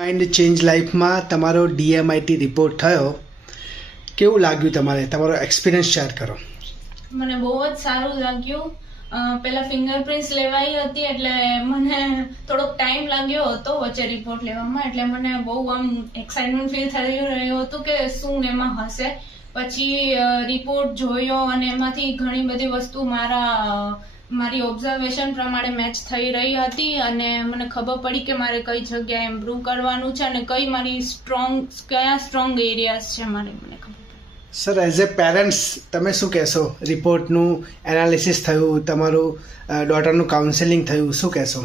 Mind change લાઈફમાં તમારો DMIT report થયો, કેવું લાગ્યું તમારો એક્સપિરિયન્સ શેર કરો. મને બહુ જ સારું લાગ્યું. પહેલા ફિંગરપ્રિન્ટ્સ લેવાઈ હતી એટલે મને થોડોક ટાઈમ લાગ્યો હતો વચ્ચે રિપોર્ટ લેવામાં, એટલે મને બહુ આમ એક્સાઇટમેન્ટ ફીલ થઈ રહ્યું હતું કે શું એમાં હશે. પછી રિપોર્ટ જોયો અને એમાંથી ઘણી બધી વસ્તુ મારી ઓબ્ઝર્વેશન પ્રમાણે મેચ થઈ રહી હતી અને મને ખબર પડી કે મારે કઈ જગ્યાએ ઇમ્પ્રૂવ કરવાનું છે અને કઈ મારી કયા સ્ટ્રોંગ એરિયાઝ છે મને ખબર પડી. સર, એઝ એ પેરેન્ટ્સ તમે શું કહેશો? રિપોર્ટનું એનાલિસિસ થયું, તમારું ડોટરનું કાઉન્સેલિંગ થયું, શું કહેશો?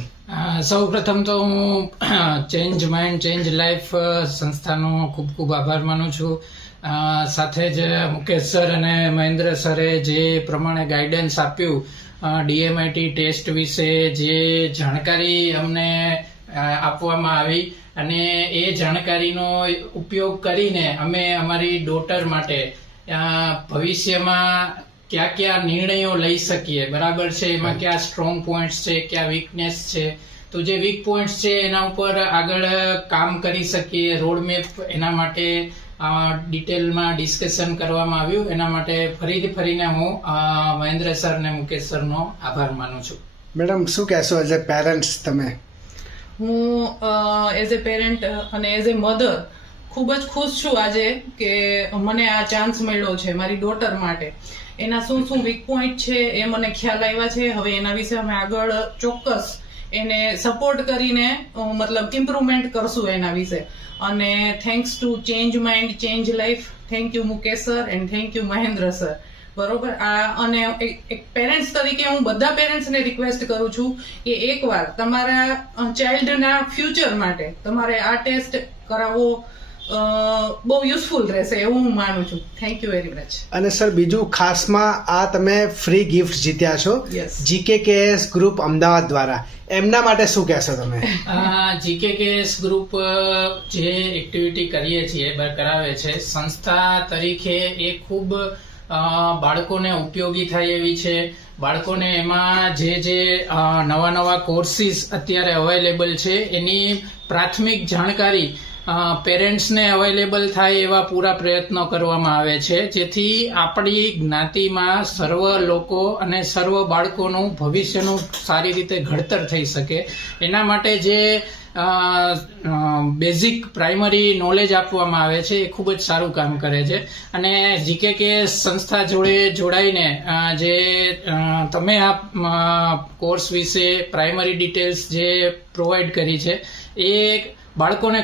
સૌ પ્રથમ તો હું ચેન્જ માઇન્ડ ચેન્જ લાઈફ સંસ્થાનો ખૂબ ખૂબ આભાર માનું છું. સાથે જ મુકેશ સર અને મહેન્દ્ર સરે જે પ્રમાણે ગાઈડન્સ આપ્યું, DMIT ટેસ્ટ વિશે જે જાણકારી અમને આપવામાં આવી અને એ જાણકારીનો ઉપયોગ કરીને અમે અમારી ડોટર માટે ભવિષ્યમાં કયા નિર્ણયો લઈ શકીએ, બરાબર છે, એમાં કયા સ્ટ્રોંગ પોઈન્ટ્સ છે, કયા વીકનેસ છે, તો જે વીક પોઈન્ટ્સ છે એના ઉપર આગળ કામ કરી શકીએ. રોડમેપ એના માટે ડિટેલમાં ડિસ્કશન કરવામાં આવ્યું. એના માટે ફરીને હું મહેન્દ્ર સર અને મુકેશ સરનો આભાર માનું છું. મેડમ, શું કહેશો એઝ એ પેરેન્ટ્સ તમે? હું એઝ એ પેરેન્ટ અને એઝ એ મધર ખૂબ જ ખુશ છું આજે કે મને આ ચાન્સ મળ્યો છે મારી ડોટર માટે. એના શું વીક પોઈન્ટ છે એ મને ખ્યાલ આવ્યા છે. હવે એના વિશે અમે આગળ ચોક્કસ એને સપોર્ટ કરીને મતલબ ઇમ્પ્રુવમેન્ટ કરશું એના વિશે. અને thanks to change mind change life. Thank you Mukesh sir and thank you Mahendra sir. બરોબર. અને એક પેરેન્ટ્સ તરીકે હું બધા પેરેન્ટ્સને રિક્વેસ્ટ કરું છું કે એકવાર તમારા ચાઇલ્ડના ફ્યુચર માટે તમારે આ ટેસ્ટ કરાવવો બહુ યુઝફુલ રહેશે એવું હું માનું છું. Thank you very much. અને સર, બીજું ખાસમાં આ તમે ફ્રી ગિફ્ટ જીત્યા છો GKKS ગ્રુપ અમદાવાદ દ્વારા, એમના માટે શું કહેશો તમે? GKKS ગ્રુપ જે એક્ટિવિટી કરીએ છીએ, કરાવે છે સંસ્થા તરીકે, એ ખૂબ બાળકોને ઉપયોગી થાય એવી છે. બાળકોને એમાં જે નવા કોર્સિસ અત્યારે અવેલેબલ છે એની પ્રાથમિક જાણકારી પેરેન્ટ્સને અવેલેબલ થાય એવા પૂરા પ્રયત્નો કરવામાં આવે છે, જેથી આપણી જ્ઞાતિમાં સર્વ લોકો અને સર્વ બાળકોનું ભવિષ્યનું સારી રીતે ઘડતર થઈ શકે. એના માટે જે બેઝિક પ્રાઇમરી નોલેજ આપવામાં આવે છે એ ખૂબ જ સારું કામ કરે છે. અને GKKS સંસ્થા જોડે જોડાઈને જે તમે આ કોર્સ વિશે પ્રાઇમરી ડિટેલ્સ જે પ્રોવાઈડ કરી છે એ બાળકોને